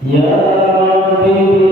Ya Rabbi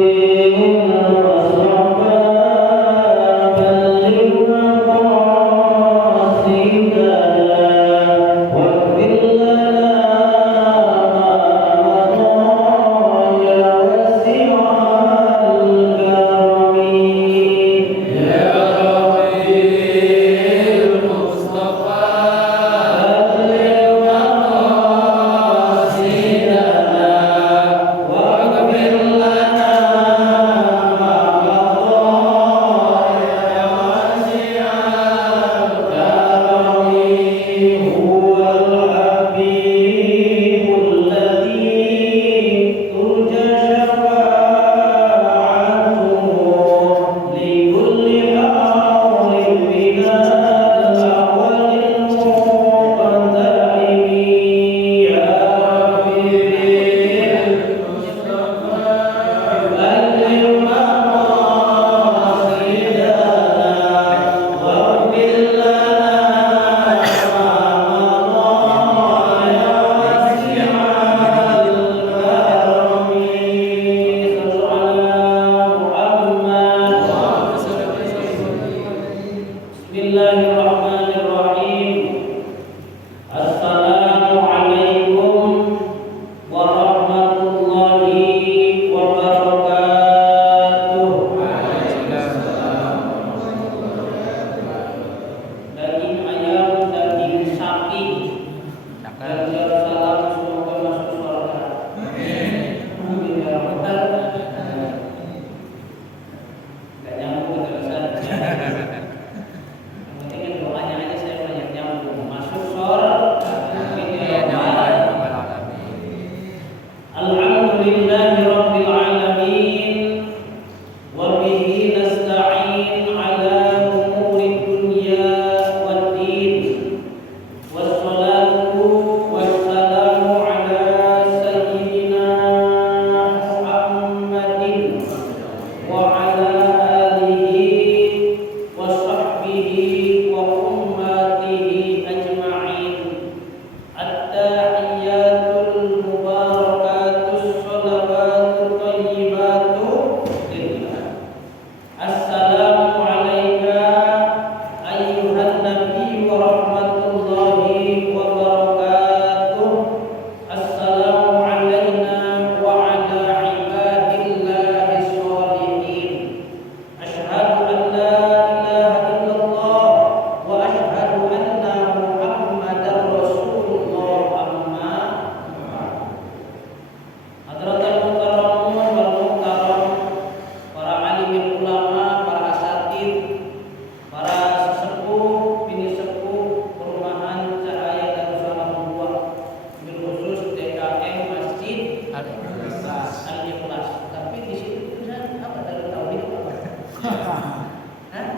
Al-Ikhlas. Tapi di situ tulisan apa dari tauhid apa? Hah?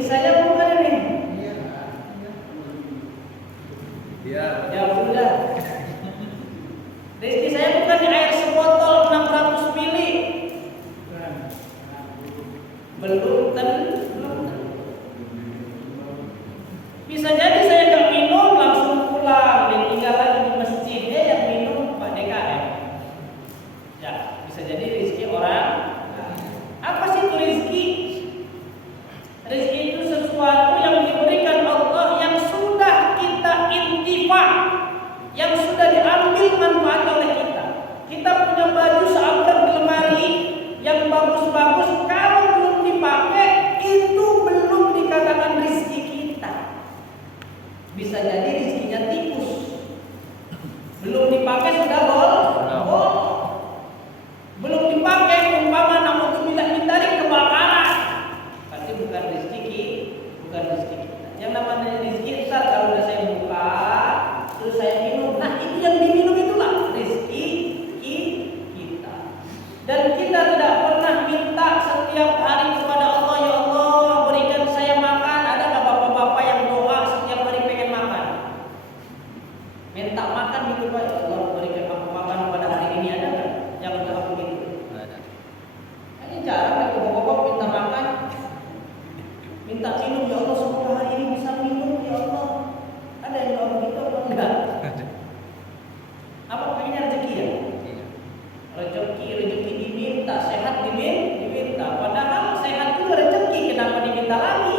rezeki saya bukan ini. Iya. Ya sudah. Rezeki saya bukan air sebotol 600 mili. Belum tentu. Bisa jadi saya nggak minum langsung pulang dan tinggal lagi di masjid. Dia yang minum Pak DKM. Ya, bisa jadi rezeki orang. Apa sih itu rezeki? Rezeki itu sesuatu yang diberikan Allah yang sudah kita intifa, yang sudah diambil manfaat oleh kita. Kita punya baju seambrek di lemari yang bagus-bagus, kalau belum dipakai itu belum dikatakan rezeki kita. Bisa jadi rezekinya tikus. Belum dipakai sudah bolong. Belum dipakai umpama naudzubillah ditarik kebakaran. Pasti bukan rezeki kita. Yang namanya rezeki ntar kalau udah saya buka, terus saya minum. Nah, itu yang diminum itulah rezeki kita. Dan kita tidak pernah minta setiap hari kepada Allah, ya Allah berikan saya makan. Ada nggak bapak-bapak yang doa setiap hari pengen makan? Minta makan gitu Pak, ya Allah berikan aku makan pada hari ini, ada nggak yang udah aku gitu? Ada. Ini jarang nih bapak-bapak minta makan, minta minum, ya Allah semoga hari ini bisa minum ya Allah. Ada yang doa begitu apa enggak? Apa pengennya rezeki ya? Iya. Rezeki diminta, sehat diminta. Padahal sehat juga rezeki, kenapa diminta lagi?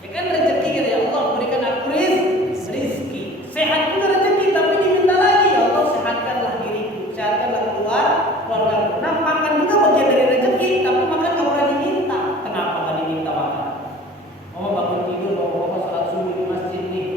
Ya kan rezeki gitu, ya Allah berikan aku rezeki. Sehat juga rezeki, tapi diminta lagi, ya Allah sehatkanlah diriku, sehatkanlah keluarga. Nah, makan juga bagian dari rezeki, tapi makan nggak pernah diminta. Kenapa nggak diminta makan? Bangun tidur, bapak sholat subuh di masjid nih,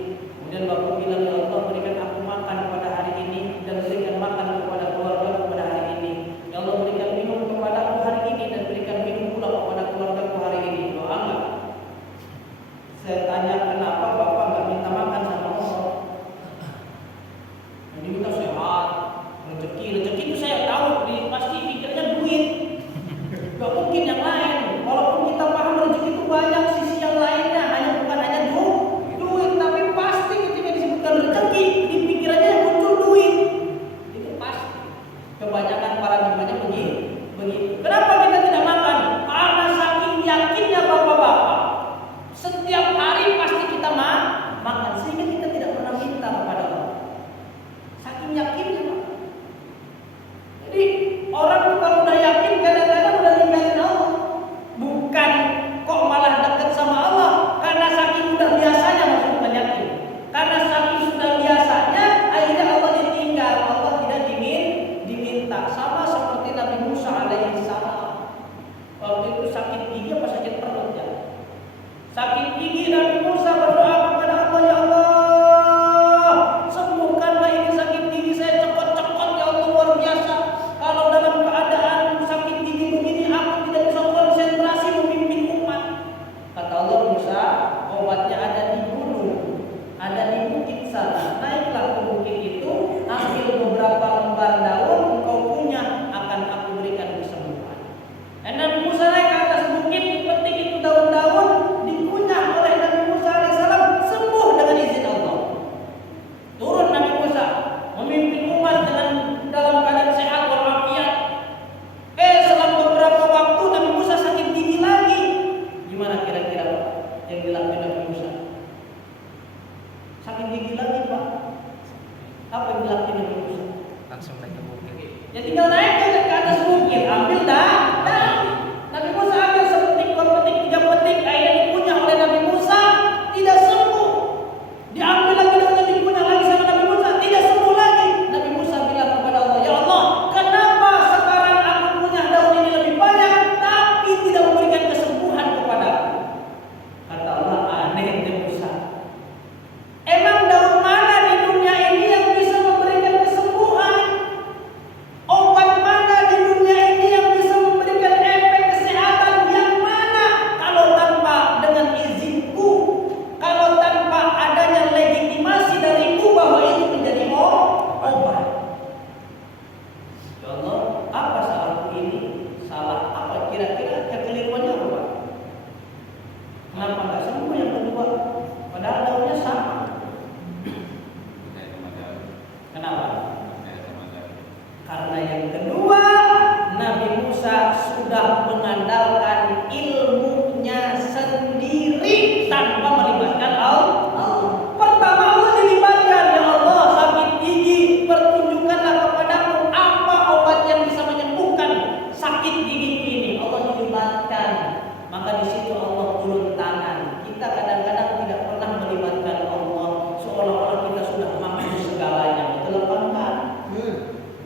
maka di situ Allah turun tangan. Kita kadang-kadang tidak pernah melibatkan Allah, seolah-olah kita sudah mampu segalanya. Betul apa enggak?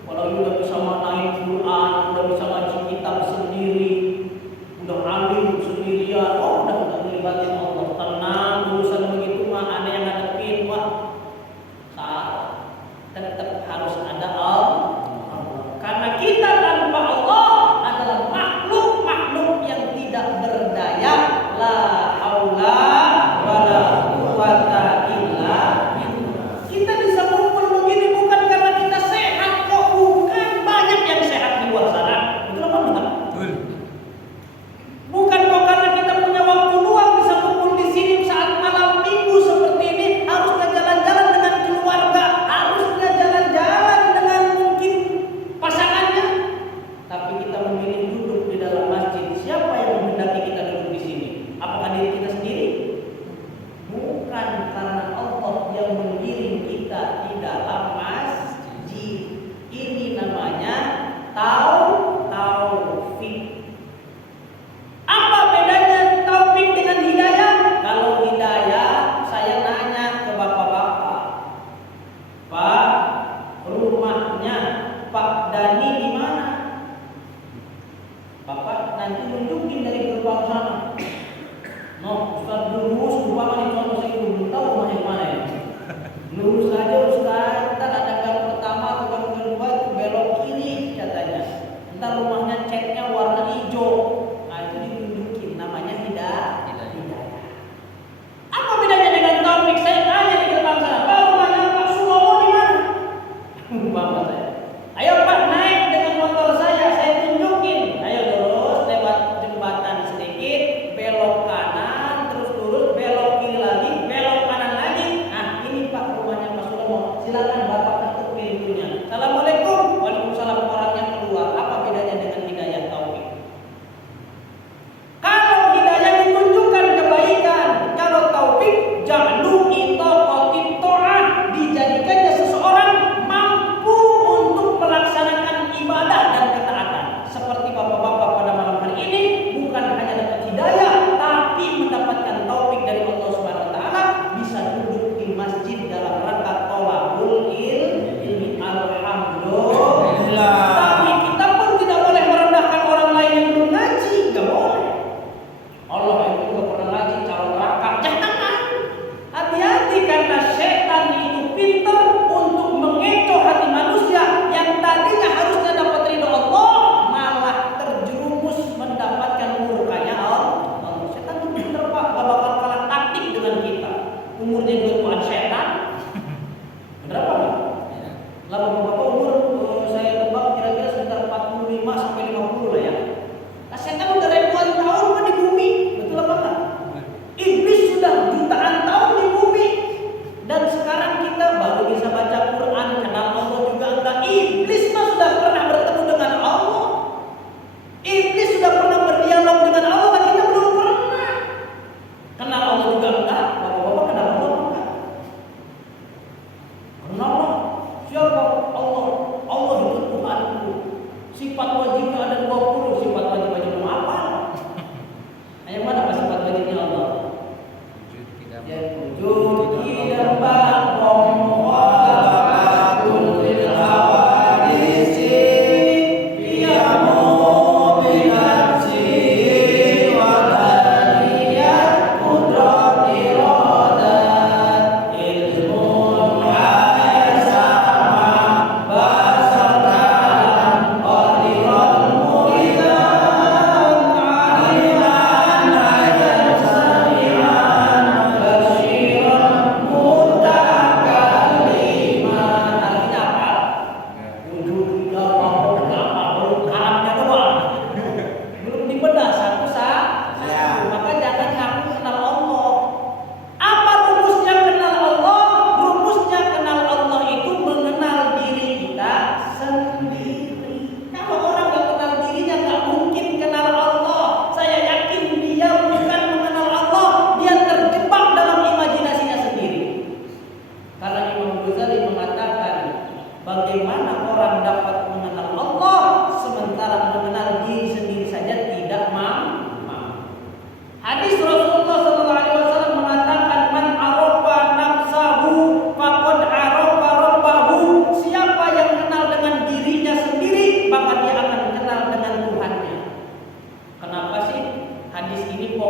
Kalau udah bisa manain Quran, udah bisa ngaji kitab sendiri, udah alim sendirian, udah melibatkan Allah. Tenang, urusan begitu mah ada yang ngadepin, wah salah. Tetap harus ada Allah. Karena kita tanpa Allah adalah makhluk yang tidak berdaya.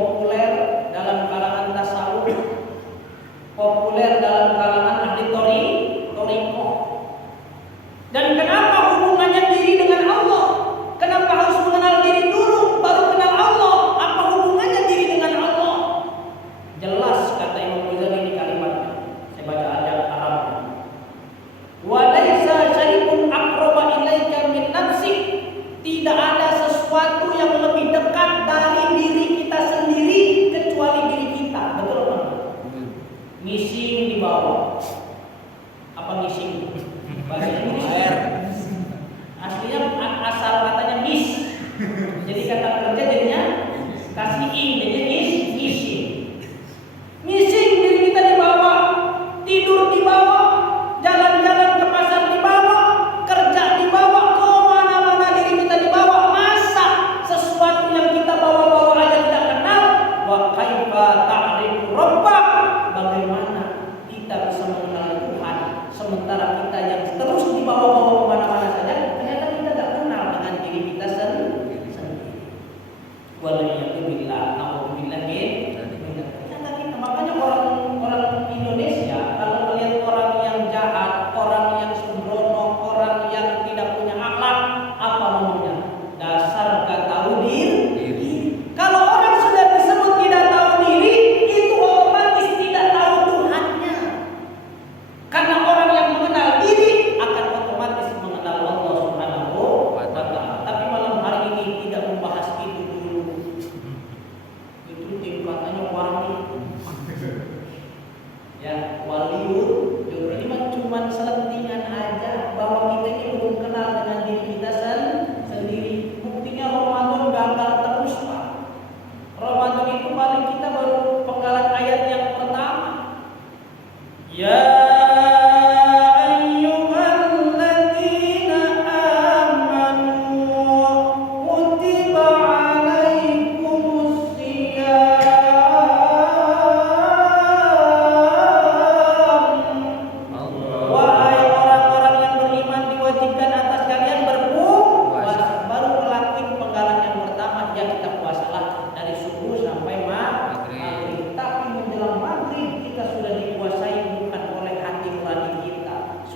populer dalam kalangan tasawuf, populer dalam kalangan ahli thariqah. Dan kenapa hubungannya diri dengan Allah? Kenapa harus mengenal diri dulu baru kenal Allah? Apa hubungannya diri dengan Allah? Jelas kata Imam Ghazali di kalimatnya. Saya baca ayat Arabnya. Wa laisa syai'un aqraba ilaika min nafsik. Tidak ada sesuatu yang lebih dekat dari diri kita sendiri kecuali diri kita. Betul kan? Ngising di bawah. Apa ngising? Bahasa Indonesia. Aslinya asal katanya miss. Jadi kata kerja jadinya kasih ing, jadinya ngising. Ngising diri kita di bawah, tidur di bawah, jalan-jalan ke pasar di bawah, kerja di bawah, kemana-mana diri kita di bawah. Masa sesuatu yang kita bawa-bawa aja tidak kenal? Wa kaifa ta'rifu rabbak? Bagaimana kita bisa mengenal Tuhan sementara kita yang terus dibawa-bawa kemana-mana saja ternyata kita tidak kenal dengan diri kita sendiri. Waliyahillah, alhamdulillah. Makanya orang Indonesia kalau melihat orang yang jahat, orang yang sembrono, orang yang tidak punya akhlak, apa namanya? Dasar gak tahu diri. Kalau orang sudah disebut tidak tahu diri, itu otomatis tidak tahu Tuhannya. Karena orang yang mengenal diri akan otomatis mengenal Allah Subhanahu wa Ta'ala. Tapi malam hari ini tidak membahas itu dulu. Itu tingkatannya wali. Ya, waliul. Ini mah cuma selentingan aja bahwa kita ini belum kenal dengan diri kita sendiri. Buktinya Ramadan gagal terus, Pak. Ramadan itu paling kita baru penggalan ayat yang pertama. Ya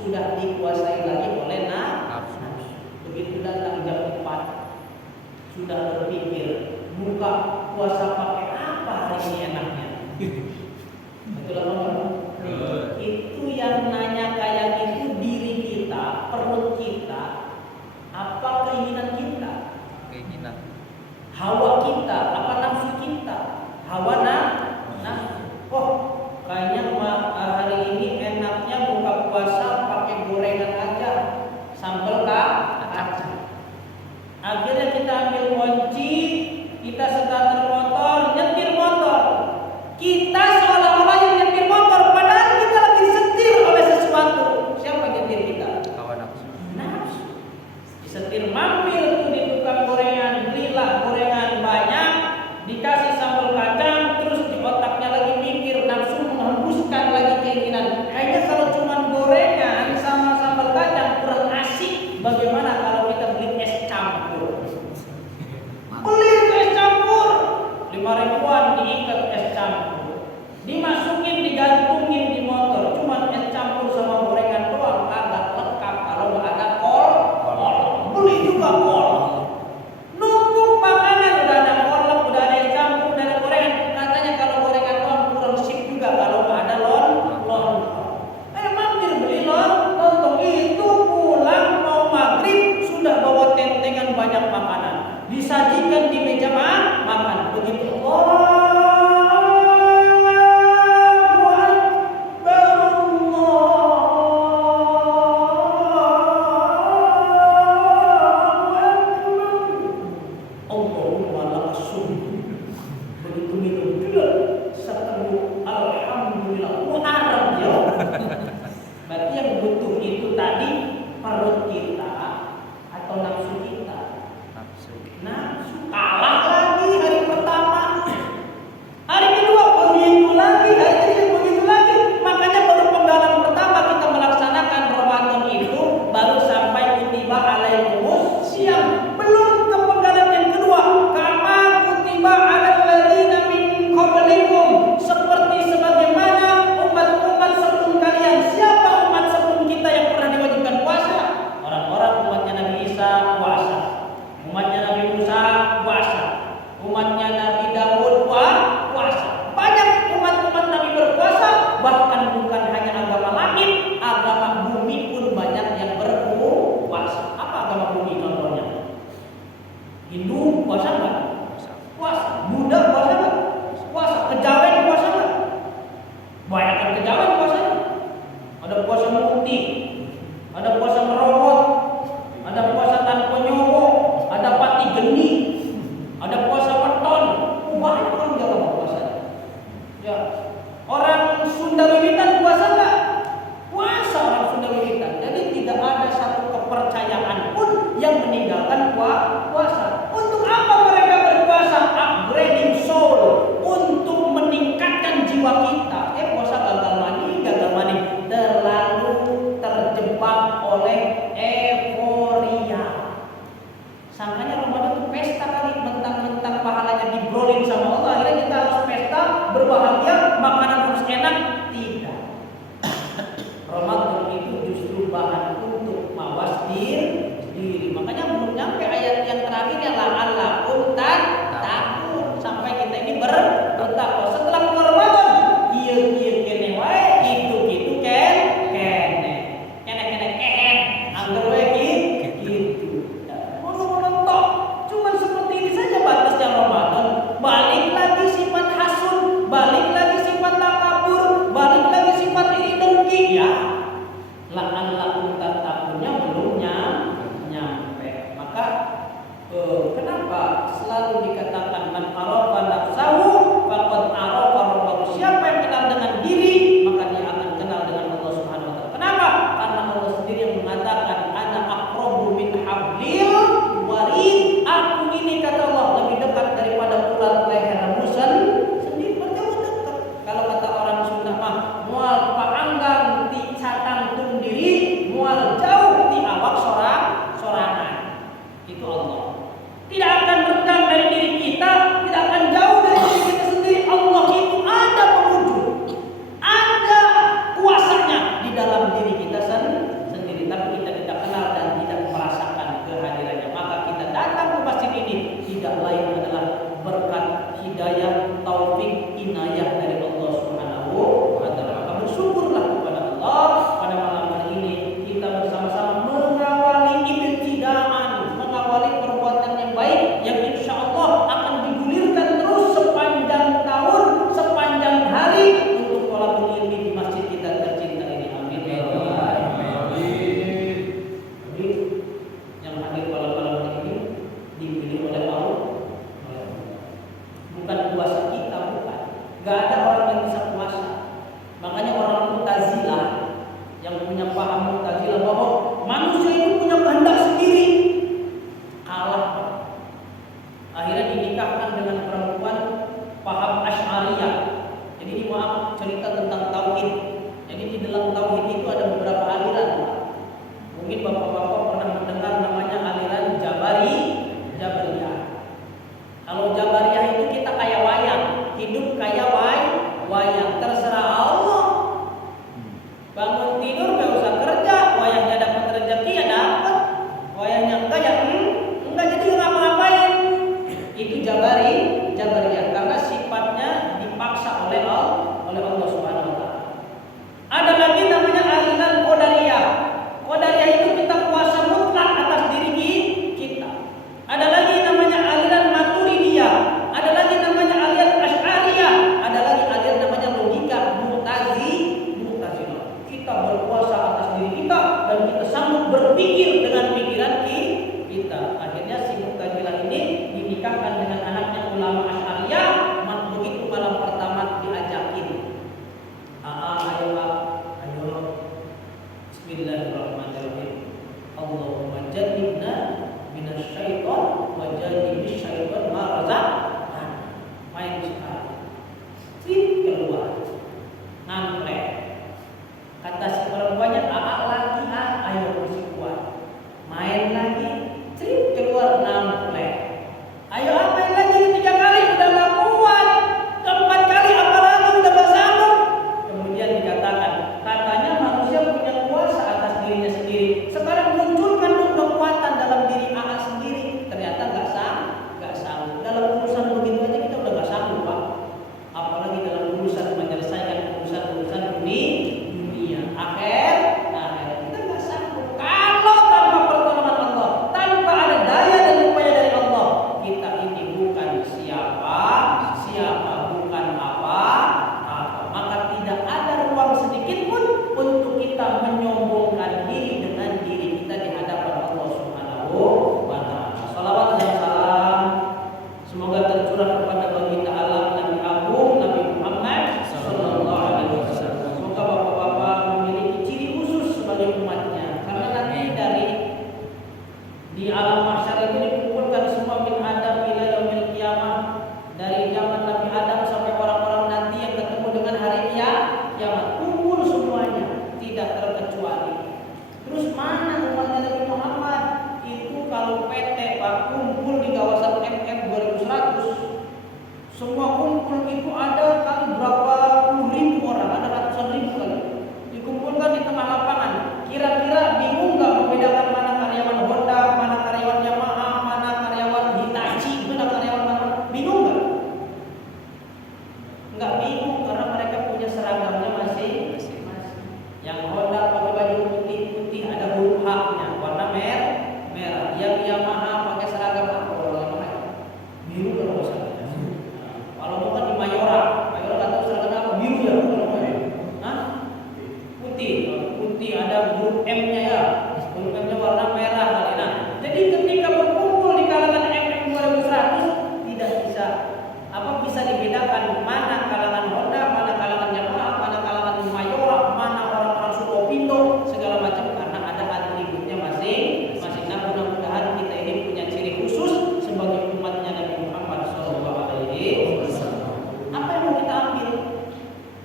sudah dikuasai lagi oleh nafsu. Begitu datang jam 4 sudah berpikir buka puasa pakai apa hari ini enaknya. Betul apa? Itu yang nanya kayak gitu diri kita, perut kita, apa keinginan kita? Hawa kita, apa nafsu kita? Hawa nafsu. Oh, kayaknya hari ini enaknya buka puasa pakai gorengan aja, sambal kacang. Akhirnya kita ambil kunci, kita starter motor, nyetir motor. Kita seolah-olah yang nyetir motor, padahal kita lagi disetir oleh sesuatu. Siapa yang nyetir kita? Hawa nafsu. Nafsu. Disetir mampir tuh di tukang gorengan, belilah gorengan banyak, dikasih sambal kacang, terus di otaknya lagi mikir, nafsu menghembuskan lagi keinginan. Kayaknya kalau cuma gorengan sama sambal kacang kurang asik. Bagaimana kalau kita beli es campur? Beli es campur 5 ribuan, diikat es campur, dimasukin, digantungin di motor. Cuma es campur sama gorengan doang kagak lengkap kalau nggak ada kol. Beli juga kol. Numpuk makanan udah ada kolak, udah ada es campur, udah ada gorengan. Katanya kalau gorengan doang kurang sip juga kalau nggak ada lontong. Mampir beli lontong. Itu pulang mau maghrib sudah bawa tentengan banyak makanan, disajikan di meja makan. Begitu meninggalkan puasa. Untuk apa mereka berpuasa? Upgrading soul, untuk meningkatkan jiwa kita. Puasa gagal mani, terlalu terjebak oleh euforia. Sangkanya Ramadan itu pesta kali, mentang-mentang pahalanya dibrolin sama Allah, akhirnya kita harus pesta, berbahagia, makanan harus enak. Tidak. Ramadan itu justru bahan untuk mawas diri. Makanya belum nyampe ayat yang terakhir yang la'allakum tattaqun, sampai kita ini bertakwa. Setelah bulan Ramadan, ieu kene wae, itu kene. Angger wae gitu. Mono-mono tok. Cuman seperti ini saja batasnya Ramadan. Balik lagi sifat hasud, balik lagi sifat takabur, balik lagi sifat iri dengki ya. La'allakum tattaqunnya belum nyampe. Maka kenapa selalu dikatakan man arafa nafsahu faqad arafa rabbahu? Siapa yang kenal dengan diri, maka dia akan kenal dengan Allah Subhanahu wa taala. Kenapa? Karena Allah sendiri yang mengatakan ana aqrabu min hablil warid. Aku ini, kata Allah, lebih dekat daripada urat leher rebusan sendiri. Berjauh dekat. Kalau kata orang Sunda mah moal paanggang ti catangtung diri, moal jauh ti awak sorangan. Itu Allah. Tidak akan renggang dari diri kita, tidak akan jauh dari diri kita sendiri. Allah itu ada penghujung, ada kuasanya di dalam diri kita sendiri, tapi kita tidak kenal dan tidak merasakan kehadirannya. Maka kita datang ke masjid ini tidak lain adalah berkat hidayah, taufik, inayah dari Allah Subhanahu wa taala. Maka bersyukurlah kepada Allah pada malam hari ini kita bersama-sama mengawali ibtidaan, mengawali perbuatan yang baik yang insya Allah akan digulirkan terus sepanjang tahun, sepanjang hari untuk thalabul ilmi di masjid kita tercinta ini. Amin. Jadi yang hadir malam-malam ini dipilih oleh Allah. Bukan kuasa kita, bukan. Gak Enggak bingung karena mereka punya seragamnya masing-masing. Yang Honda pakai baju putih-putih ada huruf H-nya warna merah. Yang Yamaha pakai seragam apa? Warna biru kalau nggak salah. Kalau bukan di Mayora nggak tahu seragamnya apa, biru ya kalau Hah? Putih ada huruf M-nya ya. Huruf M-nya warna merah kali. Nah, jadi ketika berkumpul di kalangan MM 2100 tidak bisa dibedakan mana kalangan Honda, mana kalangan Yamaha, mana kalangan Mayora, mana orang-orang Sukopindo, segala macam karena ada atributnya masing-masing. Nah, mudah-mudahan kita ini punya ciri khusus sebagai umatnya Nabi Muhammad SAW. Apa yang mau kita ambil?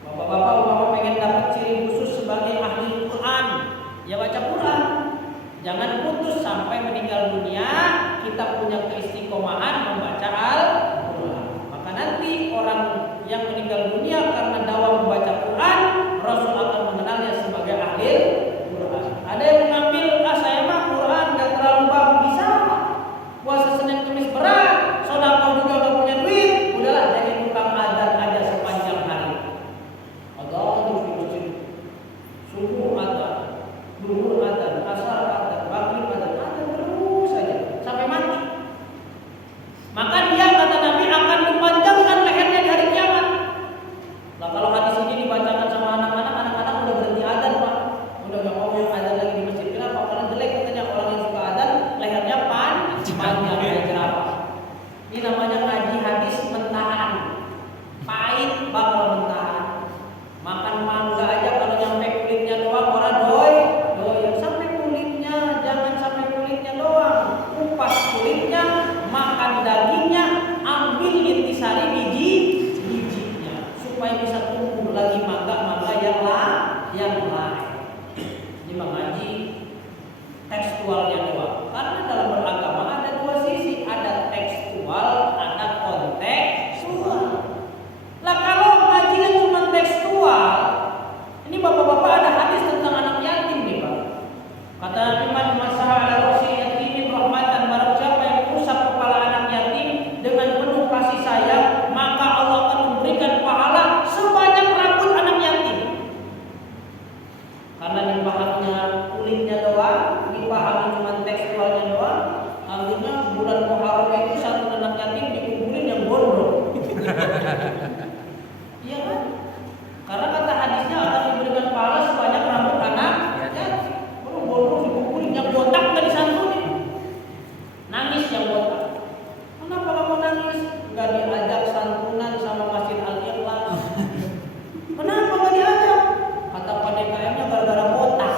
Bapak-bapak umpama pengen dapat ciri khusus sebagai ahli Quran, ya baca Quran. Jangan putus sampai meninggal dunia kita punya keistiqomahan membaca Al-Quran. Maka nanti orang yang meninggal dunia karena dakwah membaca Quran, Rasul akan mengenalnya sebagai ahli Quran. Ada yang mengambil saya mah Quran gak terlalu bagus, bisa puasa Senin Kamis berat, sedekah juga gak punya duit, udahlah jadi tukang adzan aja sepanjang hari. Adzan terus di masjid, subuh adzan, zuhur adzan, asar adzan, maghrib adzan terus saja sampai mati. Maka dia kata Nabi akan dipanjangkan lehernya di hari kiamat. Nah, kalau hadis ini dibacakan sama anak-anak udah berhenti adzan, Pak. Udah gak mau yang adzan lagi di masjid. Kenapa? Karena jelek katanya orang yang suka adzan lehernya panjang kayak jerapah. Ini namanya ngaji hadis mentahan. Pahit bakal mentahan. Makan mangga aja kalau nyampe kulitnya doang orang doyan. Sampai kulitnya, jangan sampai kulitnya doang. Kupas kulitnya, makan dagingnya, ambil intisari biji-bijinya supaya bisa tumbuh lagi mangga yang lain. Ini mengaji tekstualnya doang. Karena dalam beragama ada dua sisi, ada tekstual, ada kontekstual. Lah kalau ngajinya cuma tekstual, ini bapak-bapak ada hadis tentang anak yatim nih Pak. Kata Imam Masaha ala Rosi yatimin rahmatan, barang siapa yang usap kepala anak yatim dengan penuh kasih sayang, maka Allah akan memberikan pahala sebanyak rambut anak yatim. Karena dipahaminya kulitnya doang, dipahami cuma tekstualnya doang, akhirnya bulan Muharram itu satu anak yatim dikumpulin yang gondrong. Iya kan? Karena kata hadisnya akan diberikan pahala sebanyak rambut anak yatim. Kalau gondrong dikumpulin, yang botak nggak disantuni. Nangis yang botak. Kenapa kamu nangis? Nggak diajak santunan sama Masjid Al-Ikhlas. Kenapa nggak diajak? Kata PDKM-nya gara-gara botak.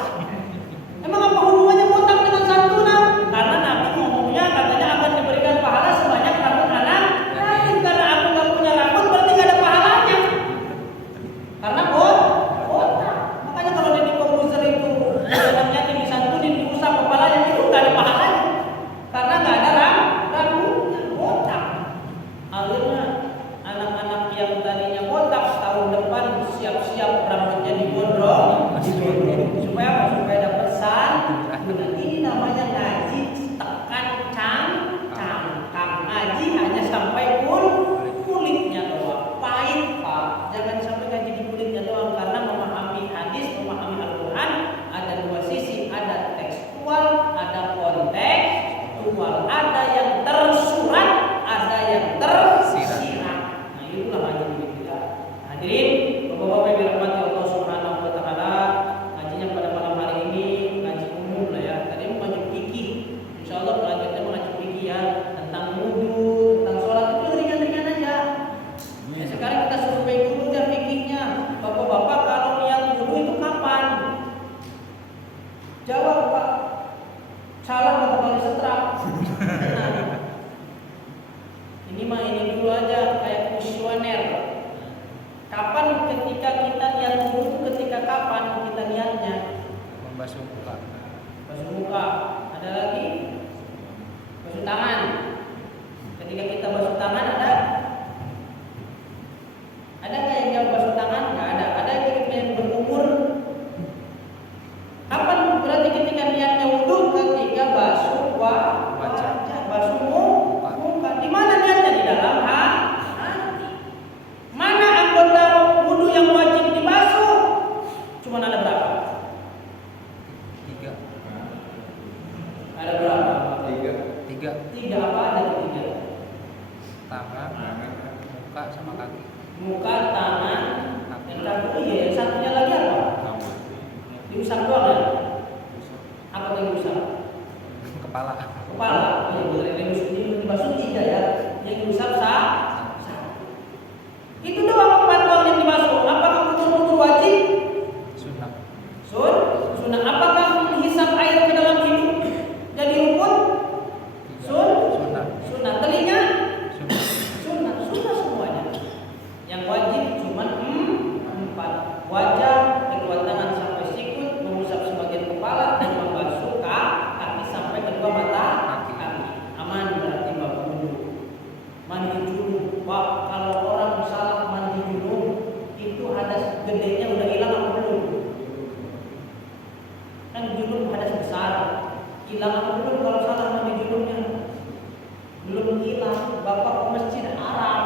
Emang apa hubungannya botak dengan santunan? Karena Nabi ngomongnya katanya akan diberikan pahala sebanyak rambut anak yatim. Karena aku nggak punya rambut berarti nggak ada pahalanya. Karena botak. Makanya kalau di komputer itu anak yatim disantunin, diusap kepalanya itu nggak ada pahalanya. Karena nggak ada rambutnya, botak. Akhirnya anak-anak yang tadinya botak tahun depan siap-siap rambutnya digondrong supaya apa? Supaya dapat santunan. Ini namanya ngaji tekan cangkang. Ngaji hanya sampai kulitnya doang. Pahit Pak. Jangan sampai ngaji di kulitnya doang, karena memahami hadis, memahami Al-Quran ada dua sisi, ada tekstual, ada kontekstual, ada yang tersurat, ada yang tersirat. Nah, itulah ngaji kita. Hadirin, Bapak-bapak yang dirahmati Allah Subhanahu wa taala, ngajinya pada malam hari ini ngaji umum lah ya. Tadi mau ngaji fikih. Insyaallah selanjutnya mengaji fikih ya, tentang wudu, tentang sholat itu ringan-ringan aja. Ya, sekarang kita survei dulu ya fikihnya. Bapak-bapak kalau niat wudu itu kapan? Jawab Pak. Salah Bapak kali setrap. Ini mah ini dulu aja kayak kuesioner. Kapan muka, tangan, dan kaki. Iya, yang satunya lagi apa? Diusap doang ya? Apa yang diusap? Kepala. Kepala. Oh, ya, yang dibasuh 3 ya. Yang diusap sah. Itu doang doang yang dibasuh. Apakah kutur-kutur wajib? Sunnah. Sunnah. Apakah menghisap air ke dalam hidung jadi rukun? Sunnah. Sunnah. Telinga? Sunnah. Sunnah semuanya. Yang wajib cuma 4. Wajah, kedua tangan sampai sikut, mengusap sebagian kepala dan membasuh kaki sampai kedua mata kaki. Aman berarti bab wudu. Mandi junub. Pak, kalau orang salah mandi junub itu hadas gedenya udah hilang apa belum? Kan junub hadas besar. Hilang apa belum kalau salah mandi junubnya? Belum hilang. Bapak ke masjid haram.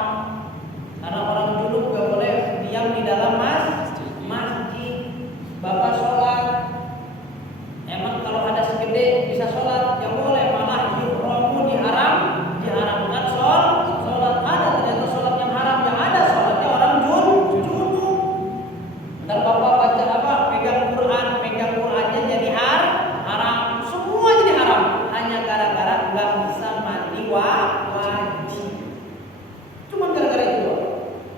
Karena orang junub gak boleh diam di dalam masjid. Bapak sholat, emang kalau ada segede bisa sholat, yang boleh malah yuhramu diharamkan sholat. Ada ternyata sholat yang haram, yang ada sholatnya orang junub. Dan bapak baca apa? Pegang Qurannya jadi haram, semua jadi haram. Hanya gara-gara nggak bisa mandi wajib. Cuma gara-gara itu.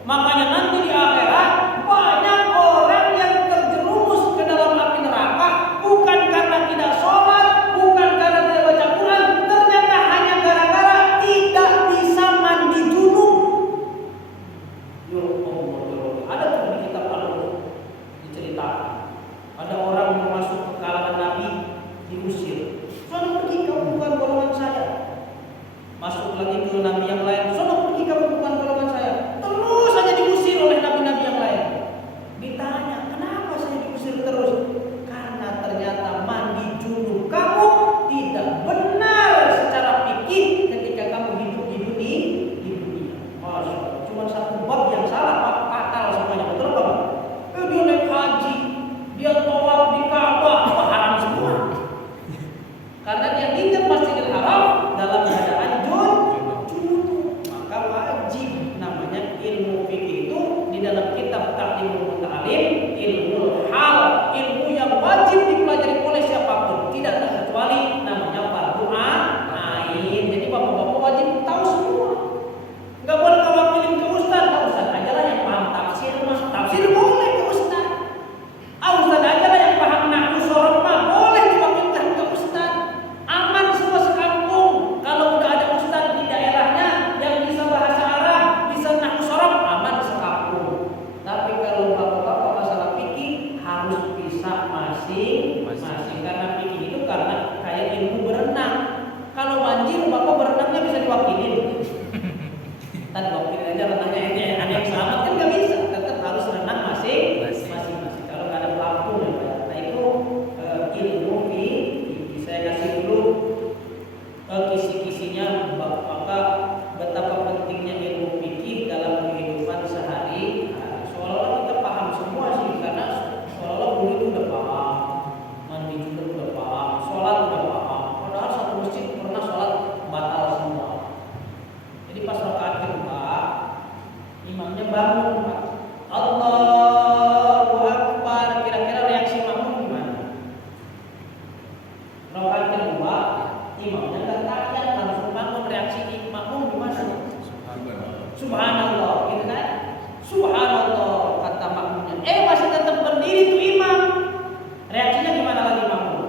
Makanya nanti di akhirat banyak orang yang terjerumus ke dalam api neraka bukan karena tidak sholat, bukan karena tidak baca Quran, ternyata hanya gara-gara tidak bisa mandi junub. Ya Allah, ada tuh di kitab Al-Qur'an diceritakan. Ada orang yang masuk ke kalangan Nabi diusir. Sono pergi kamu bukan golongan saya. Masuk lagi ke Nabi yang lain. Sono pergi kamu bukan golongan saya. Terus saja diusir oleh nabi-nabi yang lain. Ditanya, kenapa saya diusir terus? Karena ternyata mandi junub kamu tidak benar secara fikih ketika kamu hidup di dunia. Masya Allah, cuma satu bab yang salah, Pak, fatal semuanya. Betul Pak? Dia naik haji, dia tawaf di Ka'bah, haram semua. Karena dia ingat Masjidil Haram dalam keadaan junub, maka wajib. Namanya ilmu fikih itu di dalam kitab Ta'limul Muta'allim, ilmu hal, ilmu yang wajib dipelajari oleh siapapun, tidak terkecuali namanya fardu ain. Jadi bapak-bapak wajib tahu semua. Enggak boleh mewakili ke ustaz. Ustaz aja lah yang paham tafsir, tafsir boleh ke ustaz. Ustaz aja lah yang paham nahwu shorof boleh diwakilkan ke ustaz. Aman semua sekampung. Kalau udah ada ustaz di daerahnya yang bisa bahasa Arab, bisa nahwu shorof, aman sekampung. Tapi kalau bapak-bapak masalah fikih harus bisa masing-masing. Karena fikih itu karena kayak ilmu berenang. Kalau banjir bapak berenangnya bisa diwakilin. Tadi wakilin aja renangnya ini ada yang selamat kan nggak bisa. Tetap harus renang masing-masing. Kalau nggak ada pelampung ya Pak. Nah itu ilmu fikih. Saya kasih dulu kisi-kisinya maka betapa pentingnya ilmu fikih dalam kehidupan sehari-hari. Seolah-olah kita paham semua sih, karena seolah-olah dulu itu udah paham, mandi juga udah paham, sholat udah paham. Padahal satu masjid pernah sholat batal semua. Jadi pas rakaat kedua imamnya bangun Pak, Allahu Akbar. Kira-kira reaksi makmum gimana? Rakaat kedua imamnya nggak tahiyat, langsung bangun. Reaksi makmum gimana? Subhanallah, gitu kan? Subhanallah kata makmumnya. Masih tetap berdiri tuh imam. Reaksinya gimana lagi makmum?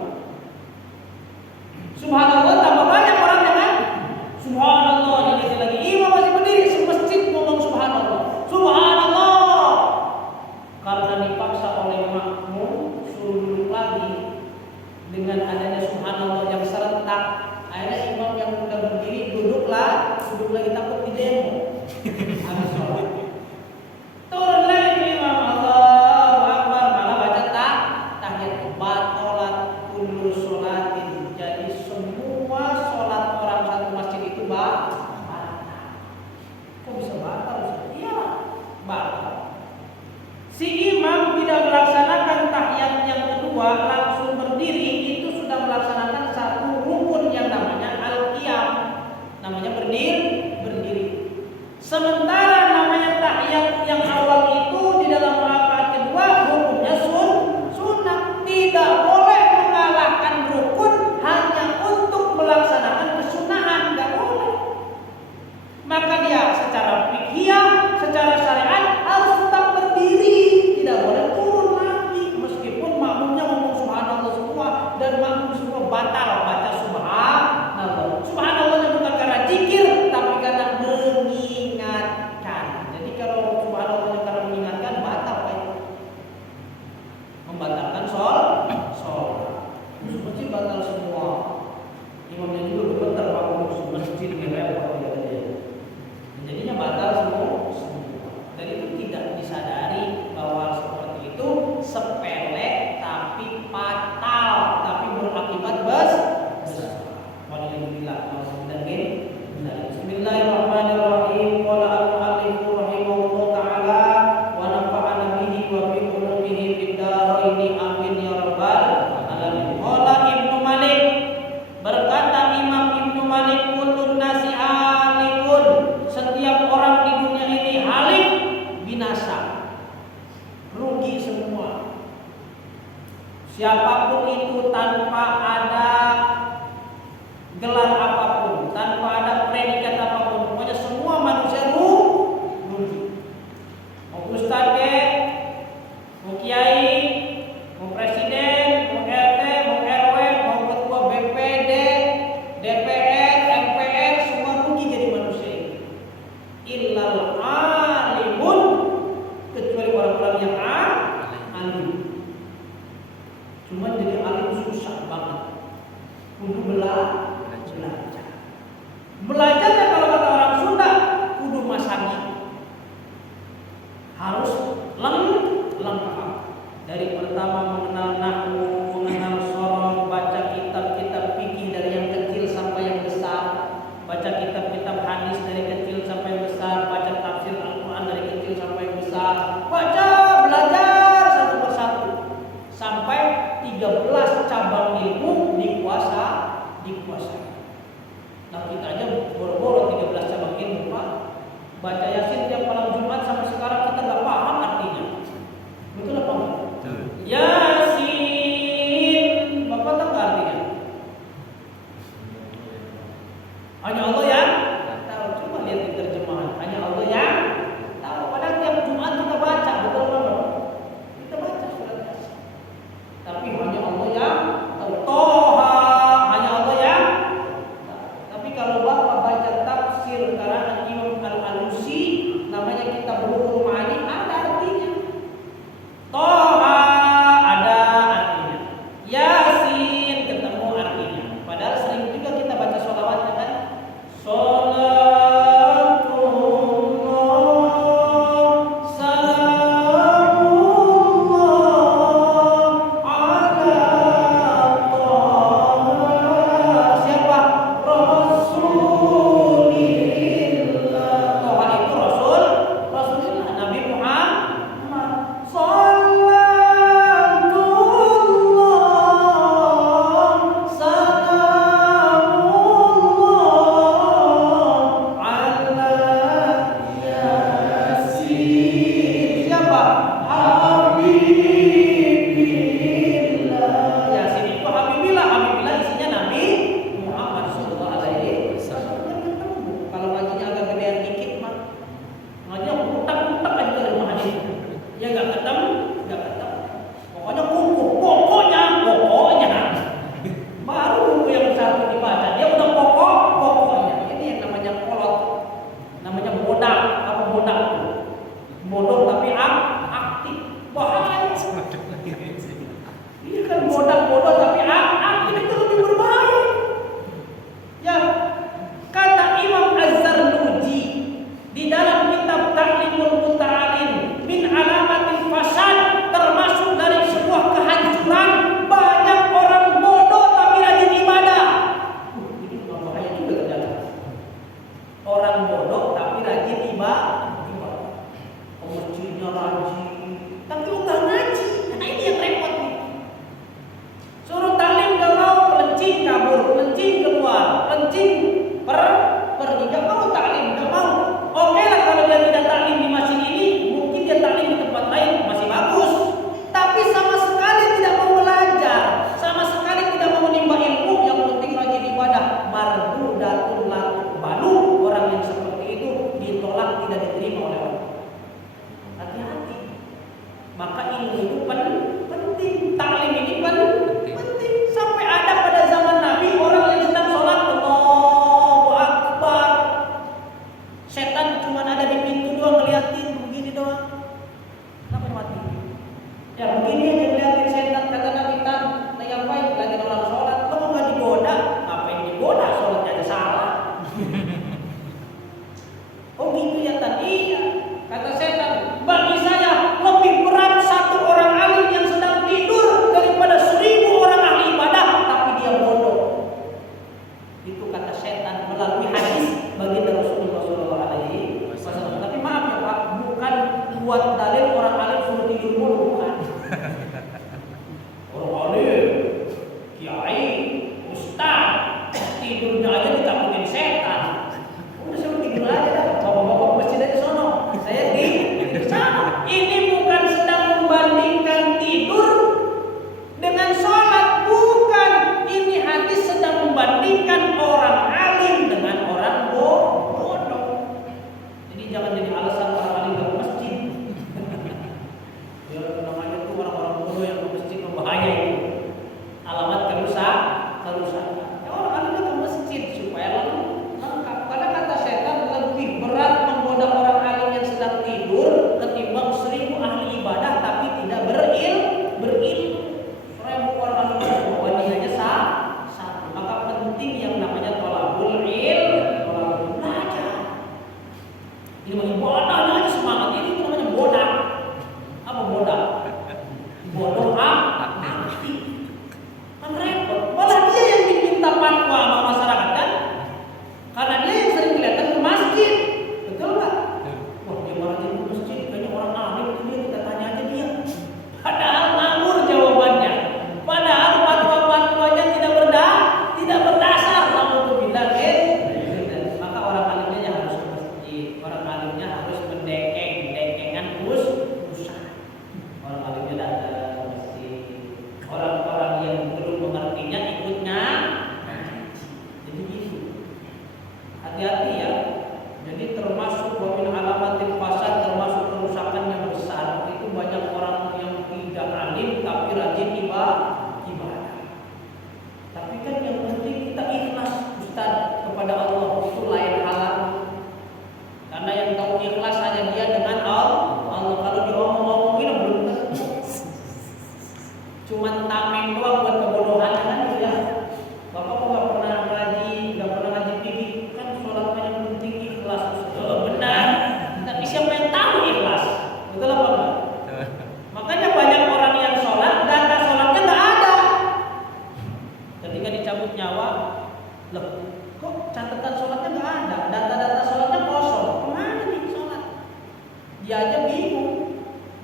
Subhanallah, tambah banyak orangnya kan? Subhanallah, ini lagi imam masih berdiri, semasjid ngomong subhanallah. Subhanallah. Karena dipaksa oleh makmum suruh duduk lagi dengan adanya subhanallah yang serentak. Akhirnya imam yang udah berdiri duduk lagi takut di demo. Habis sholat. Turun lagi imam, Allahu Akbar, malah baca tahiyat. Batalat kullu sholatin. Jadi semua sholat orang satu masjid itu batal. Kok bisa batal? Iya, batal. Si imam tidak melaksanakan tahiyat yang kedua langsung berdiri, itu sudah melaksanakan satu rukun yang namanya al-qiyam, namanya berdiri. Sementara namanya tahiyat yang besar. Rugi semua. Siapapun itu tanpa ada gelar apapun, tanpa ada predikat apapun, pokoknya semua manusia rugi. Mau ustaz ke, mau kiai, mau presiden, mau RT, mau RW, mau ketua BPD, DPR, MPR, semua rugi jadi manusia ini. Illal alimun, kecuali orang-orang yang alim. Cuma jadi alim susah banget. Kudu belajar. Belajarnya kalau kata orang Sunda, kudu masani. Harus lengkap. Dari pertama mengenal nahwu, mengenal sorong, baca kitab-kitab fikih dari yang kecil sampai yang besar, baca kitab-kitab hadis dari kecil sampai yang besar, baca tafsir Al-Quran dari kecil sampai yang besar, baca, belajar satu persatu sampai 13 cabang ilmu dikuasai. Nah kita aja boro-boro 13 cabang ilmu Pak. Baca Yasin tiap malam Jumat sampai sekarang kita nggak paham artinya. Betul apa enggak? Yasin, Bapak tahu nggak artinya? Hanya Allah yang tahu. Coba lihat di terjemahan. Hanya Allah yang tahu. Padahal tiap Jumat kita baca, betul apa? Kita baca surat Yasin. Tapi hanya Allah yang tahu. Toha, hanya Allah yang tahu. Tapi kalau Bapak baca tafsir karangan Imam Al-Alusi, namanya kitab Bulughul Ma'ani, ada artinya. Toha ada artinya. Yasin ketemu artinya. Padahal sering juga kita baca sholawatnya kan.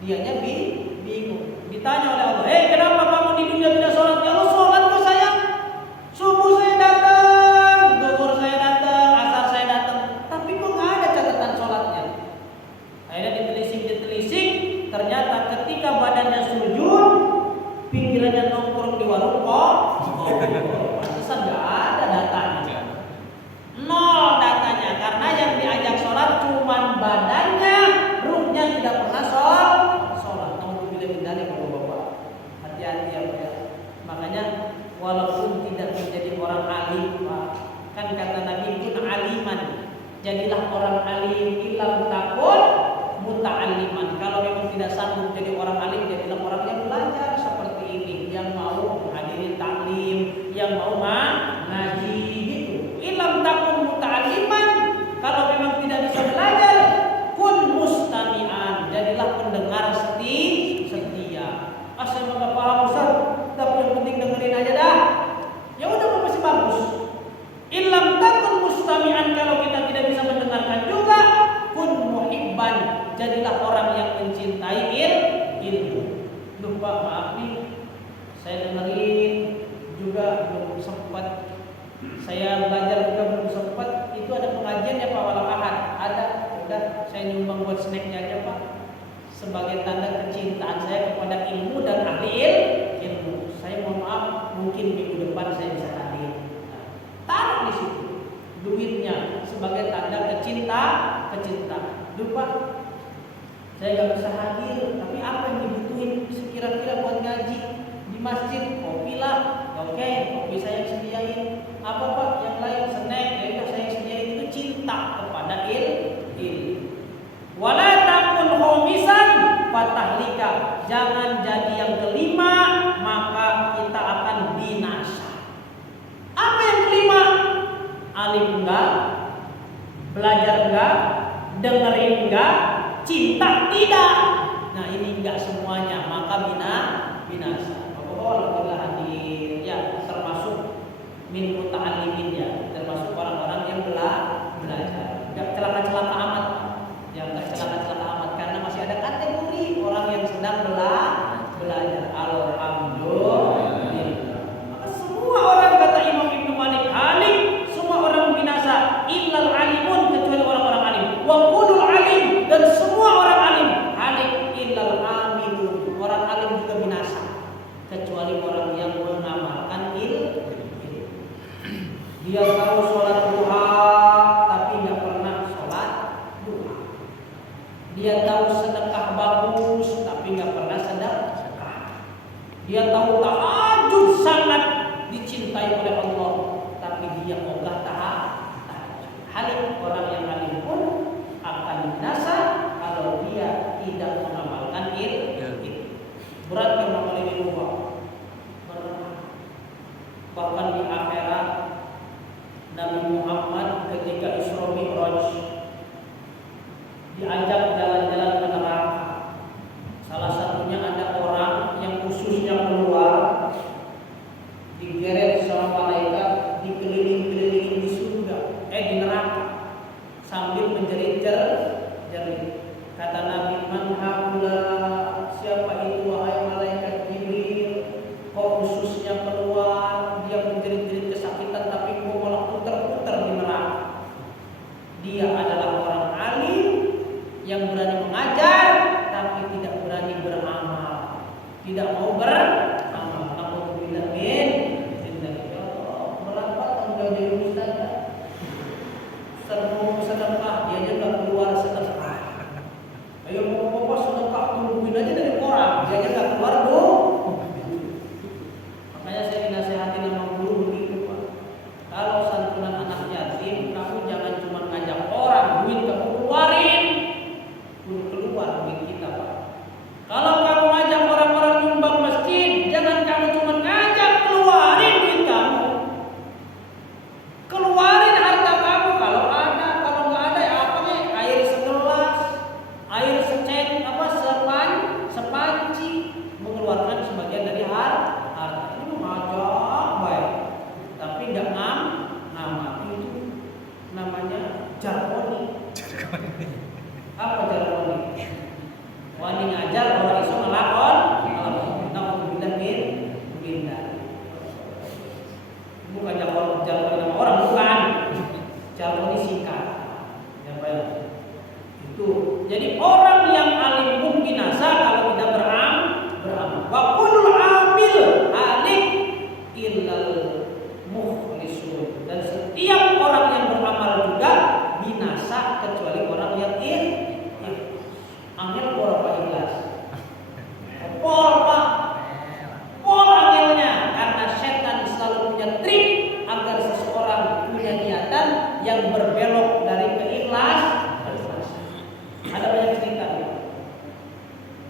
Dianya bingung. Ditanya oleh Allah, kenapa kamu di dunia tidak sholat? Ya Allah, sholat kok saya. Subuh saya datang, zuhur saya datang, asar saya datang, tapi kok nggak ada catatan sholatnya. Akhirnya ditelisik, ternyata ketika badannya sujud, pikirannya nongkrong di warung kok. Pantesan nggak ada datanya. Nol datanya, karena yang diajak sholat cuman badannya, ruhnya tidak pernah sholat. Kamu pilih bendali kalau bapak, hati-hati ya. Makanya walaupun tidak menjadi orang alim, Pak, kan kata Nabi pun aliman, jadilah orang alim, ilam takut muta'alliman. Kalau memang tidak sanggup jadi orang alim, jadilah orang yang belajar seperti ini, yang mau menghadiri taklim, yang mau ngaji gitu. Ilam takut muta'alliman, kalau memang tidak bisa belajar, kun mustami'an, jadilah pendengar setia. Saya nggak paham Ustaz, tapi yang penting dengerin aja dah. Ya udah, masih bagus. Ilam takun mustami'an, kalau kita tidak bisa mendengarkan juga, kun muhibban, jadilah orang yang mencintai ilmu. Lupa, maaf nih, saya dengerin juga belum sempat. Saya belajar juga belum sempat. Itu ada pengajian ya Pak malam Ahad? Ada. Udah, saya nyumbang buat snacknya aja Pak, sebagai tanda kecintaan saya kepada ilmu dan ahli ilmu. Saya mohon maaf, mungkin minggu depan saya bisa hadir. Taruh di situ duitnya sebagai tanda kecintaan. Lupa, saya nggak bisa hadir, tapi apa yang dibutuhin sekira-kira buat ngaji di masjid? Kopi lah, oke, kopi saya sediain. Apa Pak yang lain? Snack, ya saya sediain. Itu cinta kepada ilmu. Wala takun khomisan fatahlika, jangan jadi yang kelima, maka kita akan binasa. Apa yang kelima? Alim enggak, belajar enggak, dengerin enggak, cinta tidak. Nah ini enggak semuanya, maka binasa. Bapak-bapak telah hadir ya, termasuk min muta'allimin ya, termasuk orang-orang yang belajar. Enggak celaka-celaka amat, yang enggak celaka-celaka amat, karena masih ada kategori orang yang sedang belajar. Alhamdulillah. Maka semua orang, kata Imam Ibnu Malik, alim, semua orang binasa, illal alimun, kecuali orang-orang alim. Wa qulul alim, dan semua orang alim illal amilun, orang alim juga binasa, kecuali orang yang mengamalkan ilmu. Dia tahu sholat duha, tapi nggak pernah sholat duha. Dia tahu sedekah bagus, tapi nggak pernah sedekah. Dia tahu tahajud sangat dicintai oleh Allah, tapi dia ogah tahajud. Halim, orang yang alim pun akan binasa kalau dia tidak mengamalkan ilmu. Berat mengamalkan ilmu, bahkan di akhirat Nabi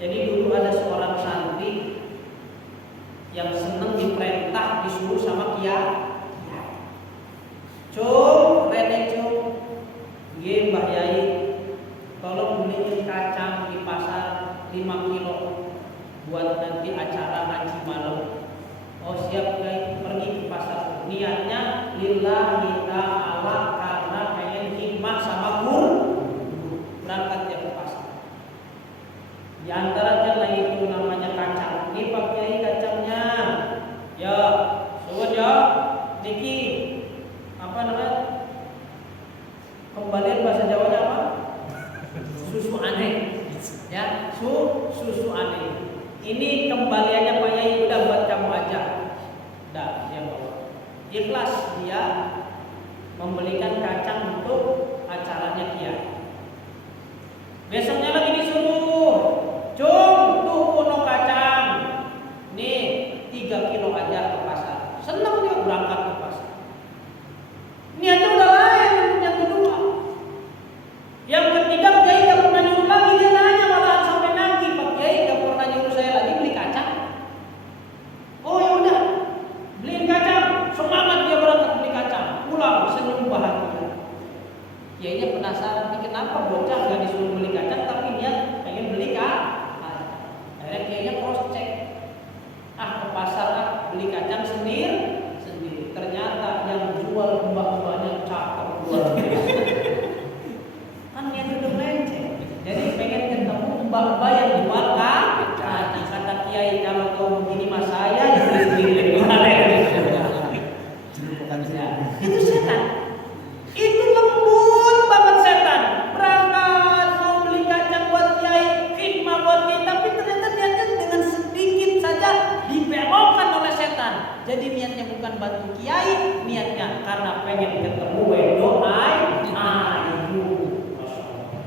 Jadi dulu ada seorang santri yang seneng diperintah disuruh sama kiai. Cung, Rene cung, nggih Mbah Yai, tolong beliin kacang di pasar 5 kilo buat nanti acara ngaji malam. Oh siap Kiai, pergi ke pasar. Niatnya lillahi ta'ala karena pengen hikmah sama guru. Berangkat dia ke pasar. Di antaranya lagi itu namanya kacang. Ini Pak Kiai kacangnya. Ya, suwun ya. Niki apa namanya? Kembalian bahasa Jawanya apa? Susu aneh. Ya, susu aneh. Ini kembaliannya Pak Yai udah buat kamu aja. Dah, dia bawa. Ikhlas dia membelikan kacang untuk acaranya Kiai. Besoknya lagi disuruh, "Cung, tuh puno kacang. Nih, 3 kilo aja ke pasar." Senang dia berangkat ke pasar. Niatnya udah lain yang kedua. Yang ketiga Kiai gak pernah nyuruh lagi, dia nanya malahan sampai nagih, "Pak Kiai gak pernah nyuruh saya lagi beli kacang?" Oh ya udah, beliin kacang. Semangat dia berangkat beli kacang. Pulang senyum bahagia. Kiainya penasaran, ini kenapa bocah gak disuruh beli kacang tapi dia pengen beli kacang. Akhirnya Kiainya cross check. Ke pasar beli kacang sendiri. Ternyata yang jual mbak-mbaknya cakep luar biasa. Kan dia udah melenceng. Jadi pengen ketemu mbak-mbak yang jual kacang. Kata Kiai, kalau kau begini mas saya yang beli sendiri. Itu setan. Itu lembut banget setan. Berangkat mau beli kacang buat Kiai, khidmah buat Kiai, tapi ternyata niatnya dengan sedikit saja dibelokkan oleh setan. Jadi niatnya bukan bantu Kiai, niatnya karena pengen ketemu wedo ayu.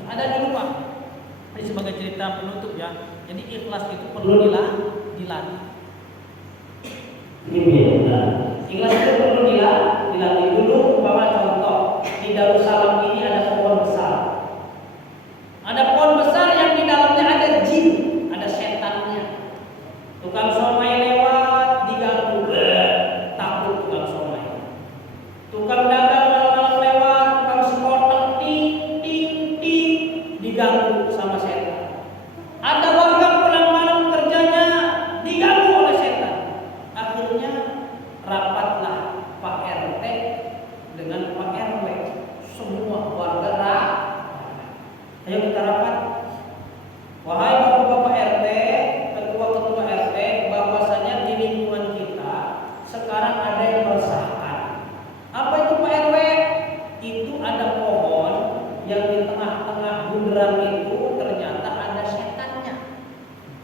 Ada dulu Pak. Ini sebagai cerita penutup ya. Jadi ikhlas itu perlu dilatih. Ikhlas itu perlu dilatih dulu. Umpama contoh di Darussalam ini ada pohon besar. Ada pohon besar yang di dalamnya ada jin, ada setannya. Tukang somai lewat diganggu, takut tukang somai. Tukang dagang malam-malam lewat, tukang sekoteng ting diganggu sama setan. Ada warga pulang malam kerjanya diganggu oleh setan. Akhirnya rapatlah Pak RT dengan Pak RW. Semua warga ayo kita rapat. Wahai Bapak-bapak RT, ketua-ketua RT, bahwasanya di lingkungan kita sekarang ada yang meresahkan. Apa itu Pak RW? Itu ada pohon yang di tengah-tengah bundaran itu ternyata ada setannya.